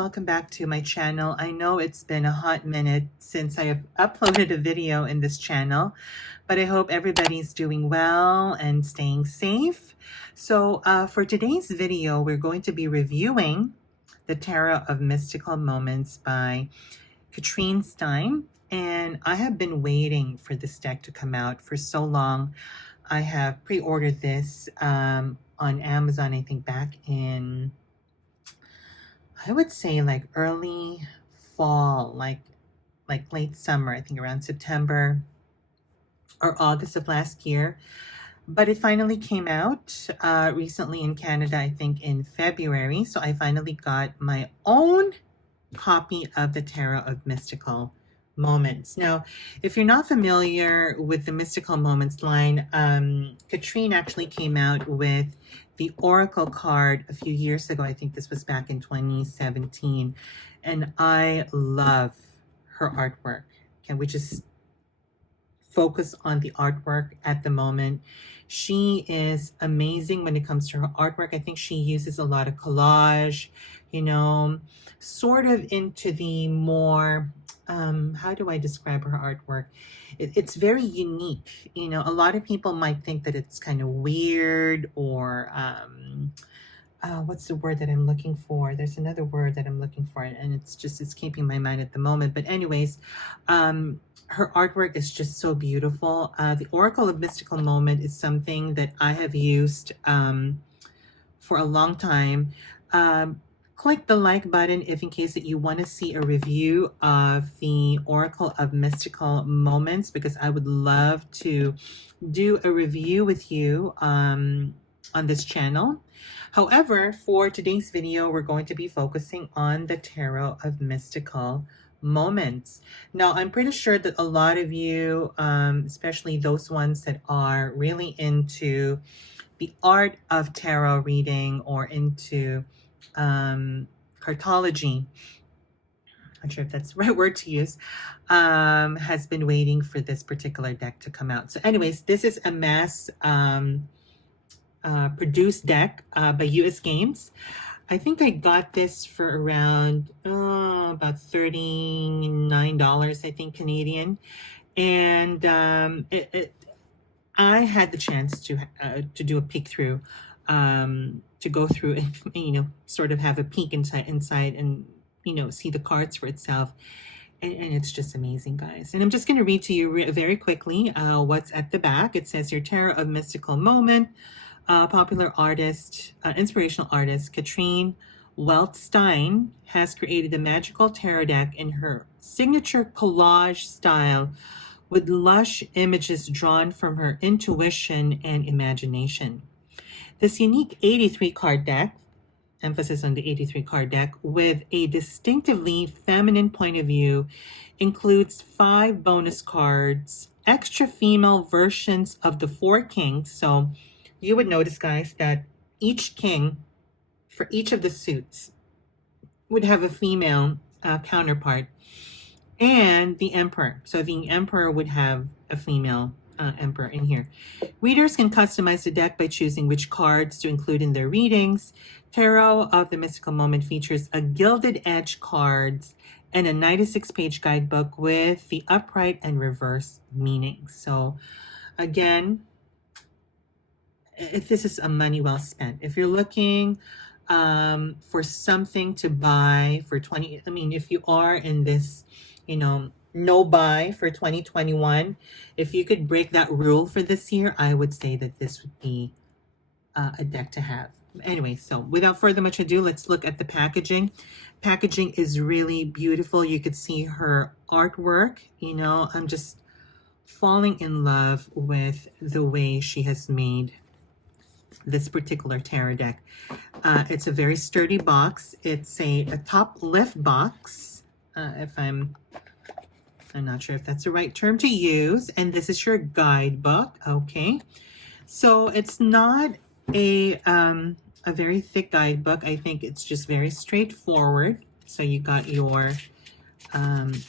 welcome back to my channel. I know it's been a hot minute since I have uploaded a video in this channel, but I hope everybody's doing well and staying safe. So for today's video, we're going to be reviewing the Tarot of Mystical Moments by Katrine Stein. And I have been waiting for this deck to come out for so long. I have pre-ordered this on Amazon, I think back in, I would say like early fall, like late summer, I think around September or August of last year. But it finally came out recently in Canada, I think in February. So I finally got my own copy of the Tarot of Mystical Moments. Now, if you're not familiar with the Mystical Moments line, Katrine actually came out with the Oracle card a few years ago. I think this was back in 2017. And I love her artwork. Can we just focus on the artwork at the moment? She is amazing when it comes to her artwork. I think she uses a lot of collage, you know, sort of into the more, how do I describe her artwork? It's very unique. You know, a lot of people might think that it's kind of weird or, what's the word that I'm looking for? There's another word that I'm looking for, and it's escaping my mind at the moment. But anyways, her artwork is just so beautiful. The Oracle of Mystical Moment is something that I have used for a long time. Click the like button if in case that you want to see a review of the Oracle of Mystical Moments, because I would love to do a review with you on this channel. However, for today's video, we're going to be focusing on the Tarot of Mystical Moments. Now, I'm pretty sure that a lot of you, especially those ones that are really into the art of tarot reading or into cartology, not sure if that's the right word to use, has been waiting for this particular deck to come out. So anyways, this is a mass produced deck by US Games. I think I got this for around about $39, I think, Canadian. And I had the chance to do a peek through, to go through and, you know, sort of have a peek inside and, you know, see the cards for itself. And it's just amazing, guys. And I'm just going to read to you very quickly what's at the back. It says your Tarot of Mystical Moment. Popular artist, inspirational artist, Katrine Stein has created a magical tarot deck in her signature collage style with lush images drawn from her intuition and imagination. This unique 83 card deck, emphasis on the 83 card deck, with a distinctively feminine point of view, includes 5 bonus cards, extra female versions of the 4 kings. So you would notice, guys, that each king for each of the suits would have a female counterpart, and the emperor. So the emperor would have a female emperor in here. Readers can customize the deck by choosing which cards to include in their readings. Tarot of the Mystical Moment features a gilded edge cards and a 96-page guidebook with the upright and reverse meanings. So again, if this is a money well spent, if you're looking for something to buy for if you are in this, you know, no buy for 2021, if you could break that rule for this year, I would say that this would be a deck to have. Anyway, so without further much ado, let's look at the packaging. Packaging is really beautiful. You could see her artwork. You know, I'm just falling in love with the way she has made this particular tarot deck. It's a very sturdy box. It's a top lift box, if I'm not sure if that's the right term to use. And this is your guidebook. Okay, so it's not a very thick guidebook. I think it's just very straightforward. So you got your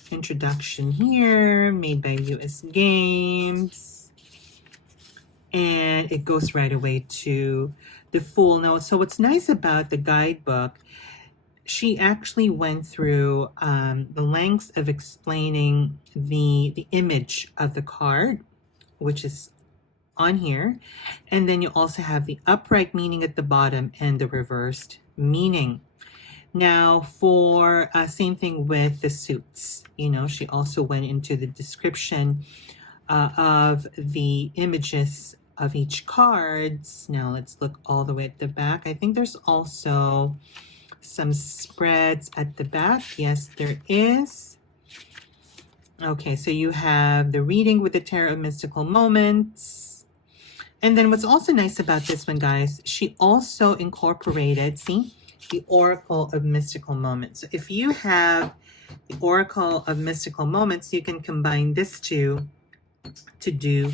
introduction here, made by US Games, and it goes right away to the full note. So what's nice about the guidebook, she actually went through the lengths of explaining the image of the card, which is on here. And then you also have the upright meaning at the bottom and the reversed meaning. Now, for same thing with the suits, she also went into the description of the images of each cards. Now let's look all the way at the back. I think there's also some spreads at the back. Yes, there is. Okay, so you have the reading with the Tarot of Mystical Moments. And then what's also nice about this one, guys, she also incorporated, see, the Oracle of Mystical Moments. So if you have the Oracle of Mystical Moments, you can combine this two to do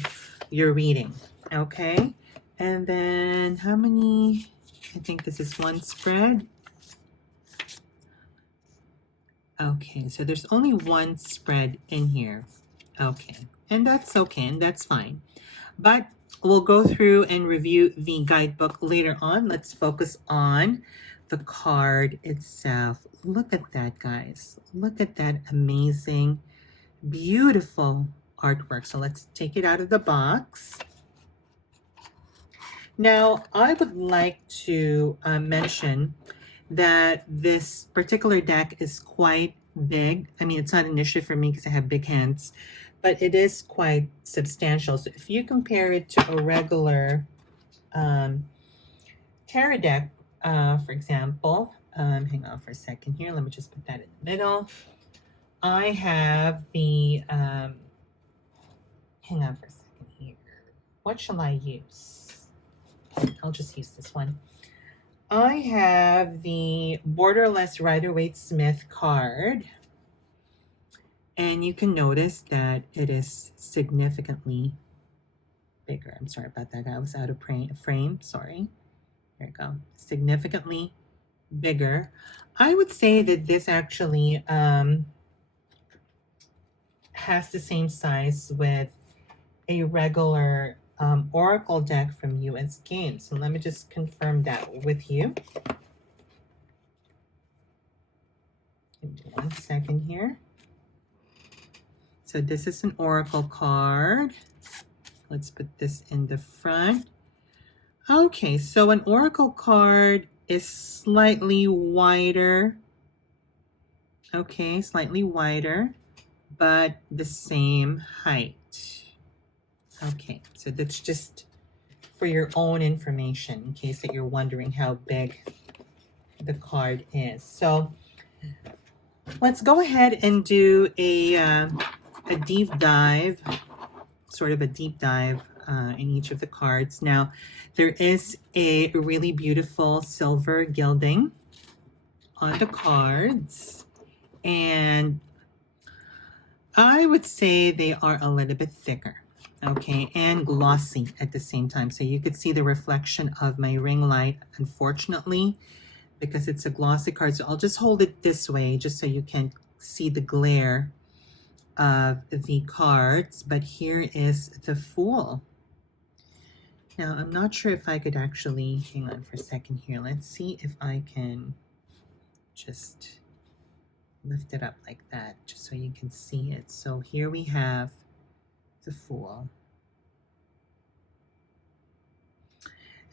your reading. Okay, and then how many? I think this is one spread. Okay, so there's only one spread in here. Okay, and that's okay, and that's fine. But we'll go through and review the guidebook later on. Let's focus on the card itself. Look at that, guys. Look at that amazing, beautiful artwork. So let's take it out of the box. Now, I would like to mention that this particular deck is quite big. I mean, it's not an issue for me because I have big hands, but it is quite substantial. So if you compare it to a regular tarot deck, for example, hang on for a second here. Let me just put that in the middle. I have the, hang on for a second here. What shall I use? I'll just use this one. I have the Borderless Rider-Waite-Smith card. And you can notice that it is significantly bigger. I'm sorry about that. I was out of frame. Sorry. There you go. Significantly bigger. I would say that this actually has the same size with a regular Oracle deck from US Games. So let me just confirm that with you. Give me 1 second here. So this is an Oracle card. Let's put this in the front. Okay, so an Oracle card is slightly wider. Okay, slightly wider, but the same height. Okay, so that's just for your own information in case that you're wondering how big the card is. So let's go ahead and do a deep dive, sort of a deep dive in each of the cards. Now, there is a really beautiful silver gilding on the cards, and I would say they are a little bit thicker. Okay, and glossy at the same time. So you could see the reflection of my ring light, unfortunately, because it's a glossy card. So I'll just hold it this way just so you can see the glare of the cards. But here is the Fool. Now, I'm not sure if I could actually, hang on for a second here. Let's see if I can just lift it up like that, just so you can see it. So here we have the Fool.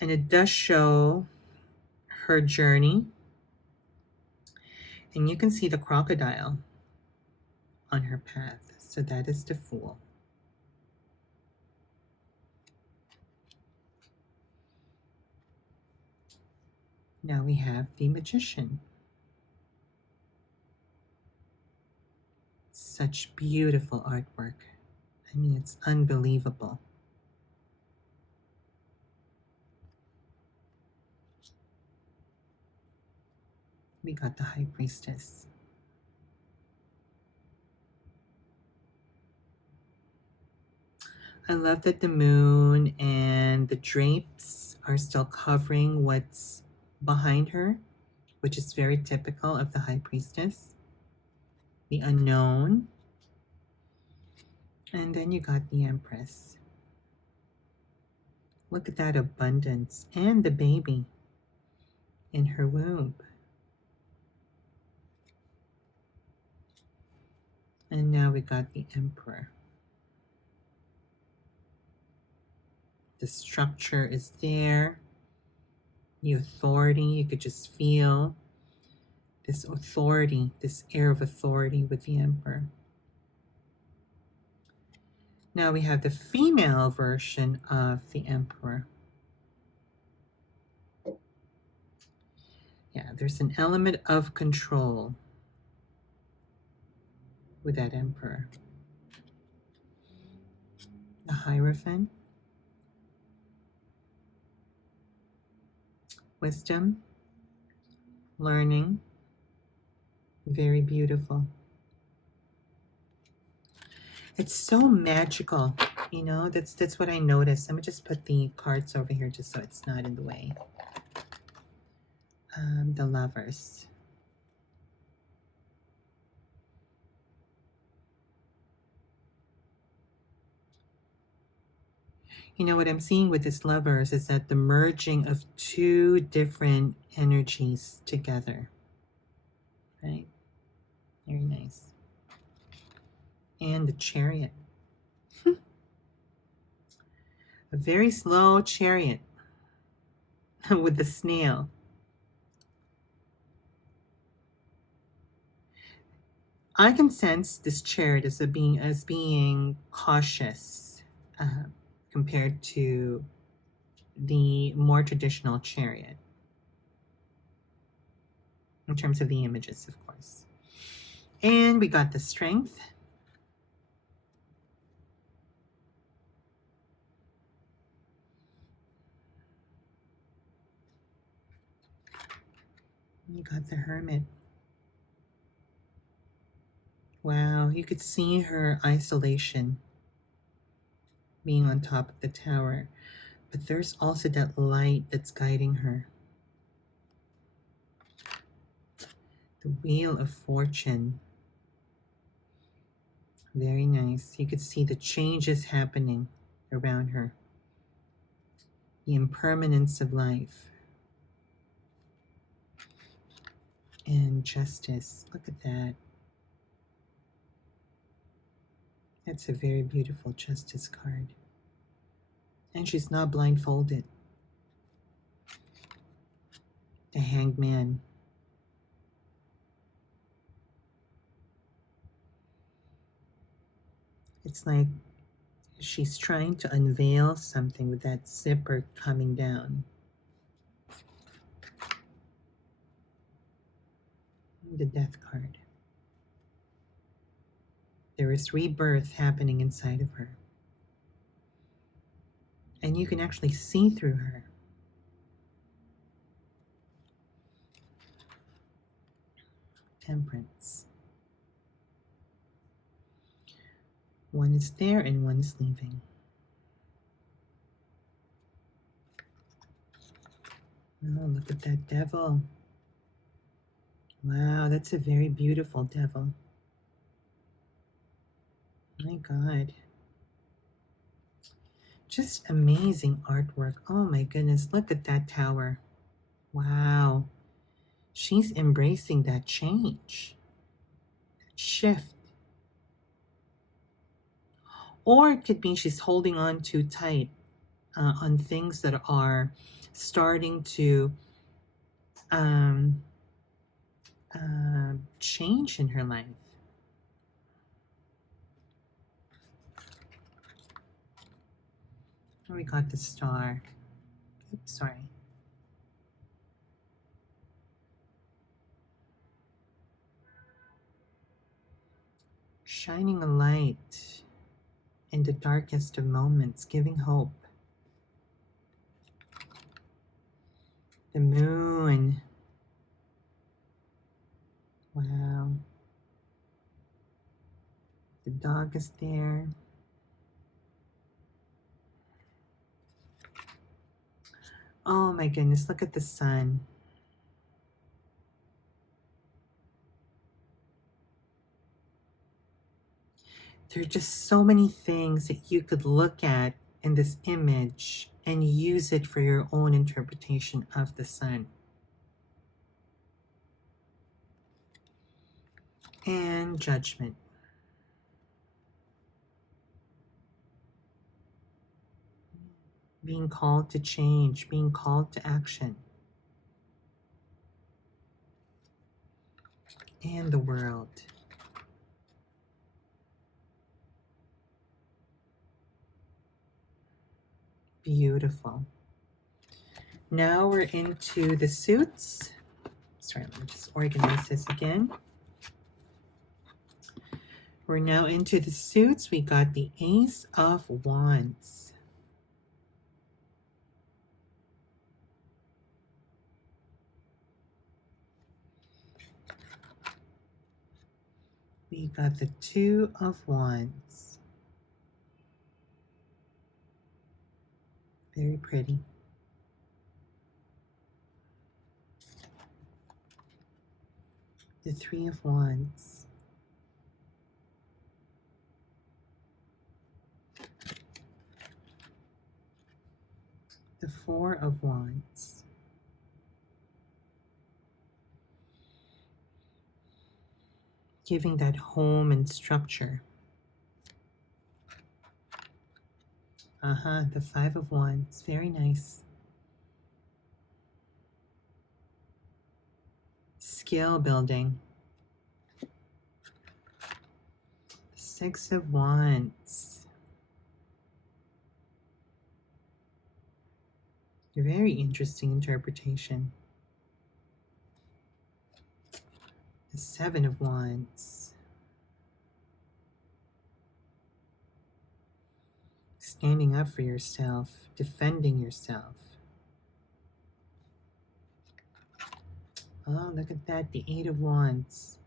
And it does show her journey. And you can see the crocodile on her path. So that is the Fool. Now we have the Magician. Such beautiful artwork. I mean, it's unbelievable. We got the High Priestess. I love that the moon and the drapes are still covering what's behind her, which is very typical of the High Priestess. The Unknown. And then you got the Empress. Look at that abundance and the baby in her womb. we got the Emperor. The structure is there. The authority, you could just feel this authority, this air of authority with the Emperor. Now we have the female version of the Emperor. Yeah, there's an element of control with that Emperor. The Hierophant. Wisdom. Learning. Very beautiful. It's so magical, you know, that's what I noticed. Let me just put the cards over here just so it's not in the way. The Lovers. You know, what I'm seeing with this Lovers is that the merging of two different energies together, right? Very nice. And the Chariot. A very slow chariot with the snail. I can sense this chariot as being cautious compared to the more traditional chariot in terms of the images, of course. And we got the Strength. You got the Hermit. Wow, you could see her isolation being on top of the tower, but there's also that light that's guiding her. The Wheel of Fortune. Very nice. You could see the changes happening around her. The impermanence of life. And Justice. Look at that. That's a very beautiful Justice card. And she's not blindfolded. The Hanged Man. It's like she's trying to unveil something with that zipper coming down. The Death card. There is rebirth happening inside of her. And you can actually see through her. Temperance. One is there and one is leaving. Oh, look at that Devil. Wow, that's a very beautiful Devil. My God. Just amazing artwork. Oh my goodness, look at that tower. Wow. She's embracing that change, that shift. Or it could be she's holding on too tight on things that are starting to change in her life. Oh, we got the Star. Oops, sorry. Shining a light in the darkest of moments, giving hope. The Moon. Wow. The dog is there. Oh my goodness, look at the Sun. There are just so many things that you could look at in this image and use it for your own interpretation of the Sun. And Judgment. being called to change, being called to action. And the World. Beautiful. Now we're into the suits. Sorry, let me just organize this again. We're now into the suits. We got the Ace of Wands. We got the Two of Wands. Very pretty. The Three of Wands. The Four of Wands. Giving that home and structure. The Five of Wands. Very nice. Skill building. Six of Wands. A very interesting interpretation. The Seven of Wands. Standing up for yourself, defending yourself. Oh, look at that, the Eight of Wands.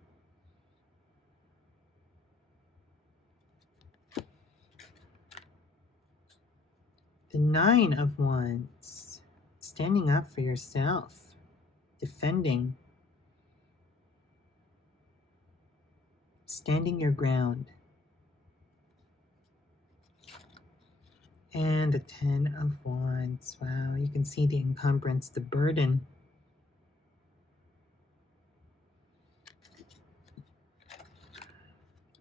The Nine of Wands. Standing up for yourself, defending. Standing your ground. And the Ten of Wands. Wow, you can see the encumbrance, the burden.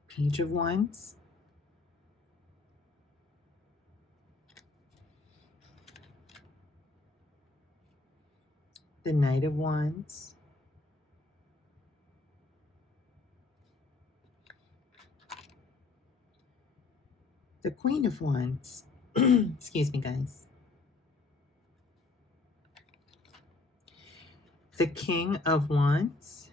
Page of Wands. The Knight of Wands. The Queen of Wands. Excuse me, guys. The King of Wands.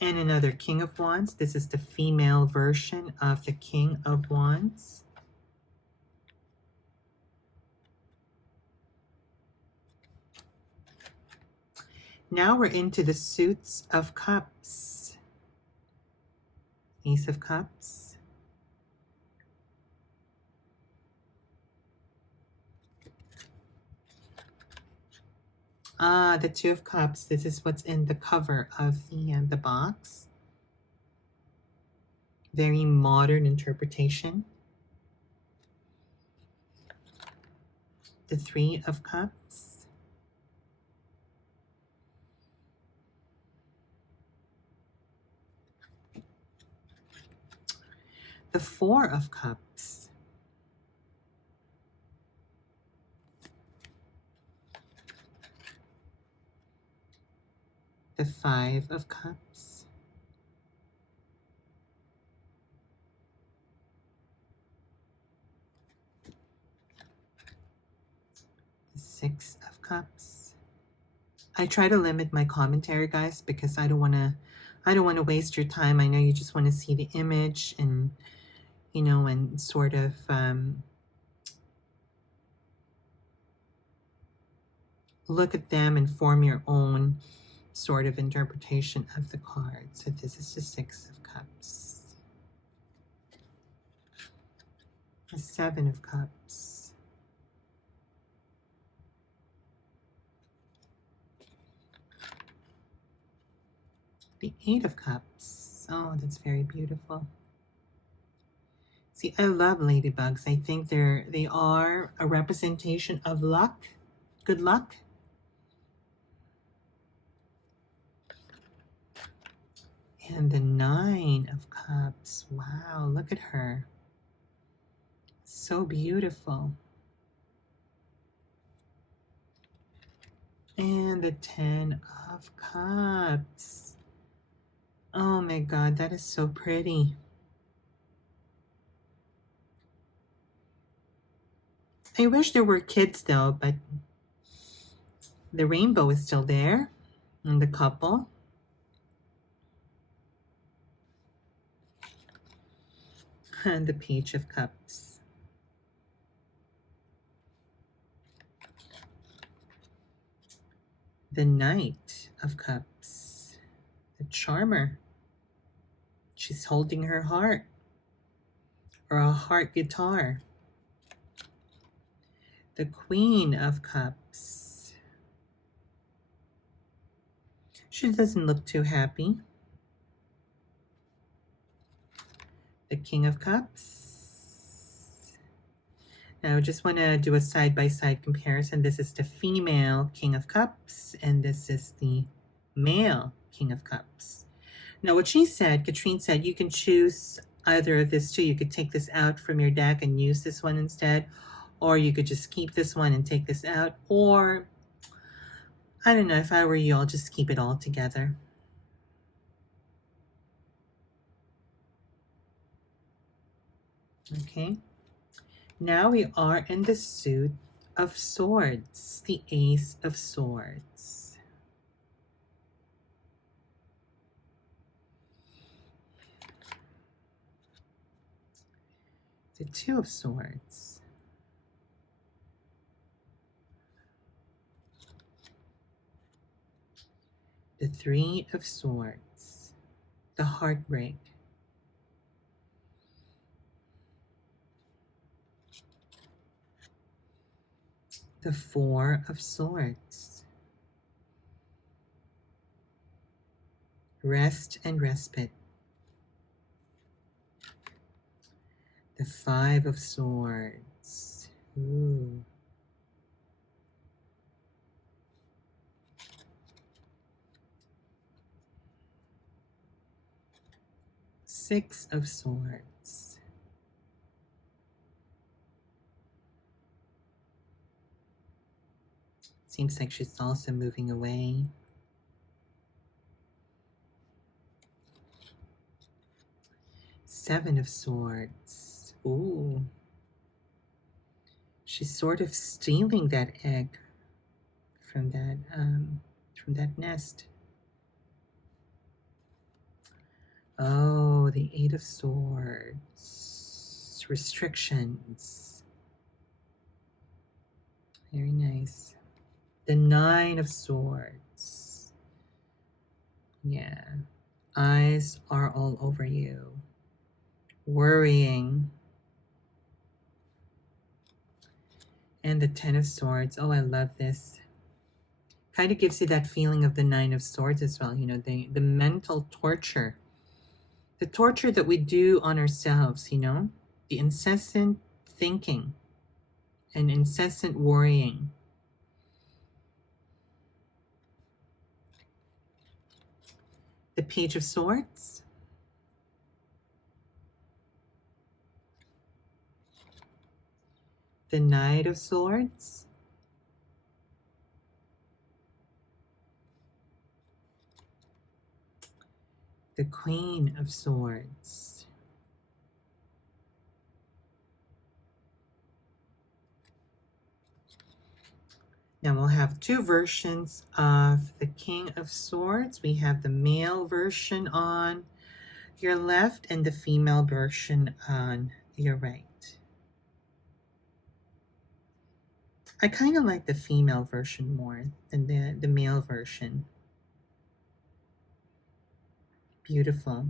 And another King of Wands. This is the female version of the King of Wands. Now we're into the suits of cups. Ace of Cups. The Two of Cups. This is what's in the cover of the box. Very modern interpretation. The Three of Cups. The Four of Cups. The Five of Cups. The Six of Cups. I try to limit my commentary, guys, because I don't want to waste your time. I know you just want to see the image and and sort of look at them and form your own sort of interpretation of the card. So this is the Six of Cups. The Seven of Cups. The Eight of Cups. Oh, that's very beautiful. See, I love ladybugs. I think they are a representation of luck, good luck. And the Nine of Cups. Wow, look Look at her. So beautiful. And the 10 of Cups. Oh my God, that is so pretty. I wish there were kids though, but the rainbow is still there. And the couple. And the Page of Cups. The Knight of Cups. The Charmer. She's holding her heart. Or a heart guitar. The Queen of Cups. She doesn't look too happy. The King of Cups. Now I just want to do a side-by-side comparison. This is the female King of Cups, and this is the male King of Cups. Now what she said, Katrine said, you can choose either of this two. You could take this out from your deck and use this one instead, or you could just keep this one and take this out, or I don't know, if I were you, I'll just keep it all together. Okay. Now we are in the suit of swords, the Ace of Swords. The Two of Swords. The Three of Swords. The Heartbreak. The Four of Swords. Rest and respite. The Five of Swords. Ooh. Six of Swords. Seems like she's also moving away. Seven of Swords. Ooh. She's sort of stealing that egg from that nest. Oh, the Eight of Swords. Restrictions. Very nice. The Nine of Swords. Yeah. Eyes are all over you. Worrying. And the Ten of Swords. Oh, I love this. Kind of gives you that feeling of the Nine of Swords as well. You know, the mental torture. The torture that we do on ourselves, you know. The incessant thinking and incessant worrying. The Page of Swords. The Knight of Swords. The Queen of Swords. Now we'll have two versions of the King of Swords. We have the male version on your left and the female version on your right. I kind of like the female version more than the male version. Beautiful.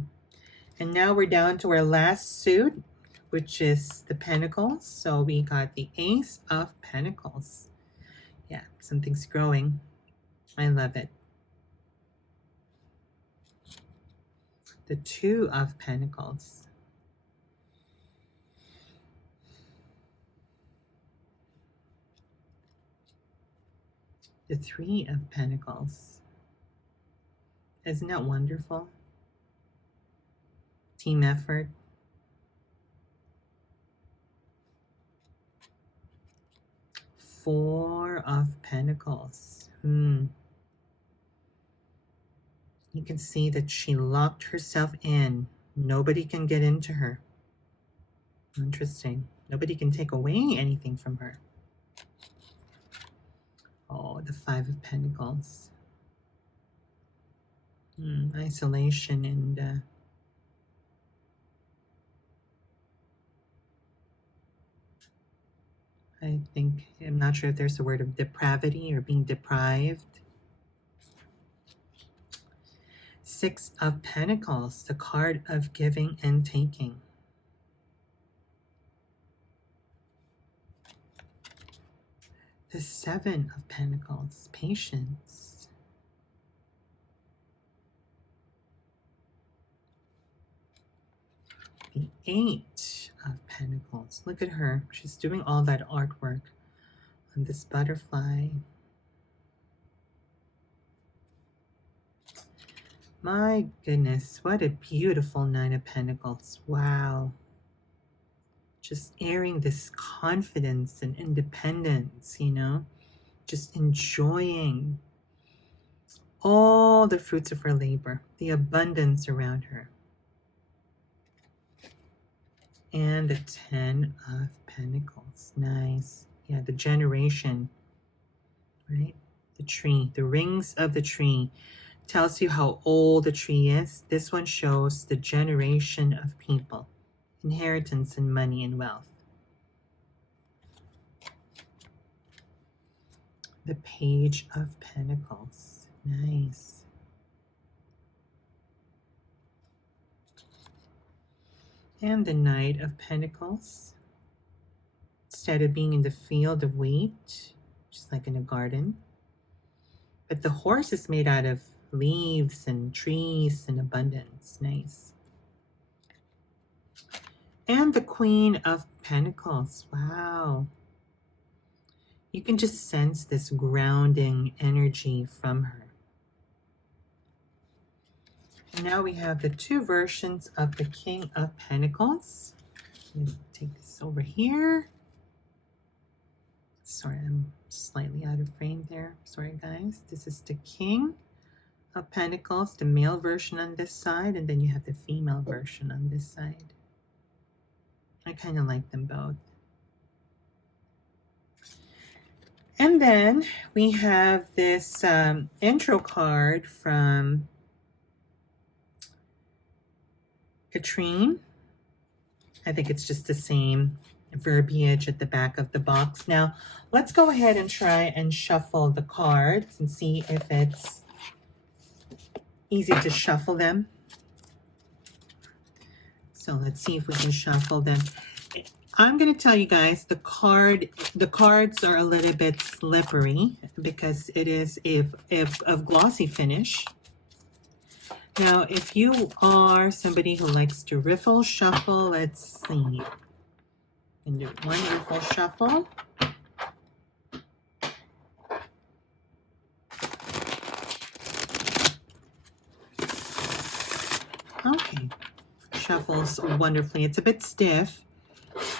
And now we're down to our last suit, which is the Pentacles. So we got the Ace of Pentacles. Yeah, something's growing. I love it. The Two of Pentacles. The Three of Pentacles. Isn't that wonderful? Team effort. Four of Pentacles. You can see that she locked herself in. Nobody can get into her. Interesting. Nobody can take away anything from her. Oh, the Five of Pentacles. Isolation and I'm not sure if there's a word of depravity or being deprived. Six of Pentacles, the card of giving and taking. The Seven of Pentacles, patience. The Eight of Pentacles. Look at her. She's doing all that artwork on this butterfly. My goodness, what a beautiful Nine of Pentacles. Wow. Just airing this confidence and independence, you know, just enjoying all the fruits of her labor, the abundance around her. And the Ten of Pentacles. Nice. Yeah, the generation, right? The tree, the rings of the tree tells you how old the tree is. This one shows the generation of people, inheritance and money and wealth. The Page of Pentacles. Nice. And the Knight of Pentacles. Instead of being in the field of wheat, just like in a garden. But the horse is made out of leaves and trees and abundance. Nice. And the Queen of Pentacles. Wow. You can just sense this grounding energy from her. And now we have the two versions of the King of Pentacles. Let me take this over here. Sorry, I'm slightly out of frame there. Sorry, guys. This is the King of Pentacles, the male version on this side, and then you have the female version on this side. I kind of like them both. And then we have this intro card from Katrine. I think it's just the same verbiage at the back of the box. Now, let's go ahead and try and shuffle the cards and see if it's easy to shuffle them. So let's see if we can shuffle them. I'm going to tell you guys the cards are a little bit slippery because it is of glossy finish. Now, if you are somebody who likes to riffle shuffle, let's see. And do one riffle shuffle. Okay, shuffles wonderfully. It's a bit stiff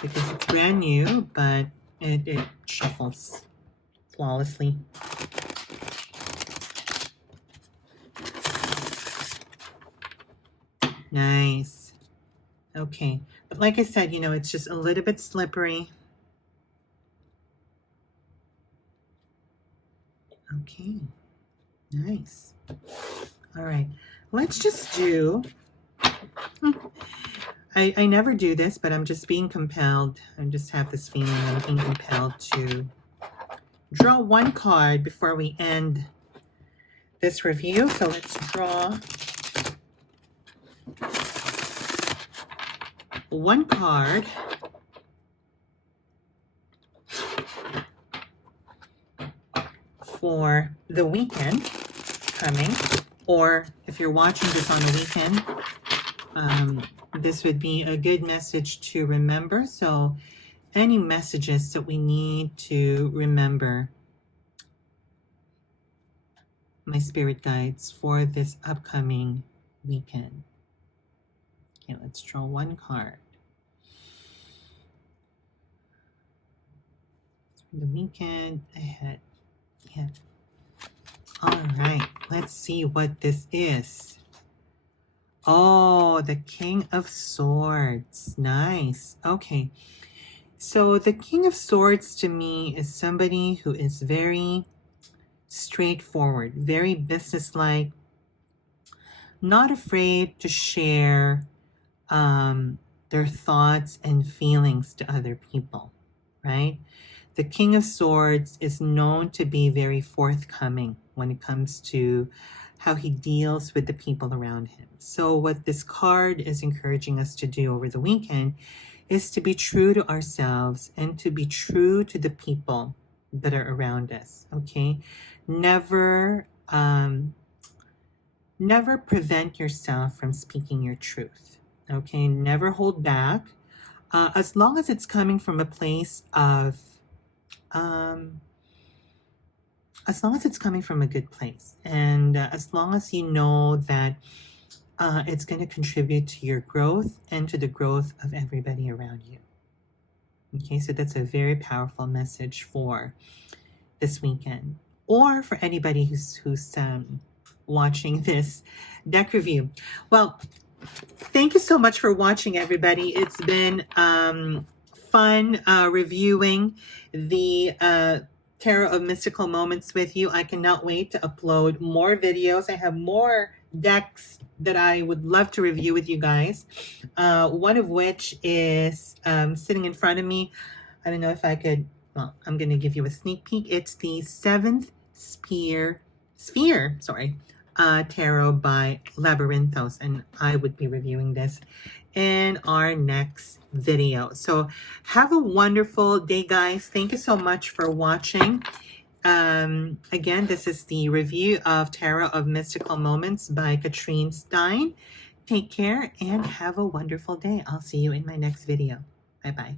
because it's brand new, but it shuffles flawlessly. Nice. Okay, but like I said, you know, it's just a little bit slippery. Okay, nice. All right, let's just do, I never do this, but I'm just being compelled. I just have this feeling that I'm being compelled to draw one card before we end this review. So let's draw one card for the weekend coming, or if you're watching this on the weekend, this would be a good message to remember. So any messages that we need to remember, my spirit guides, for this upcoming weekend. Okay, let's draw one card. The weekend ahead. Yeah. All right. Let's see what this is. Oh, the King of Swords. Nice. Okay. So the King of Swords to me is somebody who is very straightforward, very businesslike, not afraid to share their thoughts and feelings to other people, right? The King of Swords is known to be very forthcoming when it comes to how he deals with the people around him. So what this card is encouraging us to do over the weekend is to be true to ourselves and to be true to the people that are around us, okay? Never prevent yourself from speaking your truth, okay? Never hold back, as long as it's coming from a place of as long as it's coming from a good place, and as long as you know that it's going to contribute to your growth and to the growth of everybody around you. Okay, so that's a very powerful message for this weekend, or for anybody who's watching this deck review. Well, thank you so much for watching, everybody. It's been fun reviewing the Tarot of Mystical Moments with you. I cannot wait to upload more videos. I have more decks that I would love to review with you guys. One of which is sitting in front of me. I don't know if I could, well, I'm going to give you a sneak peek. It's the Seventh Sphere, Tarot by Labyrinthos, and I would be reviewing this in our next video. So have a wonderful day, guys. Thank you so much for watching. Again, this is the review of Tarot of Mystical Moments by Katrine Stein. Take care and have a wonderful day. I'll see you in my next video. Bye-bye.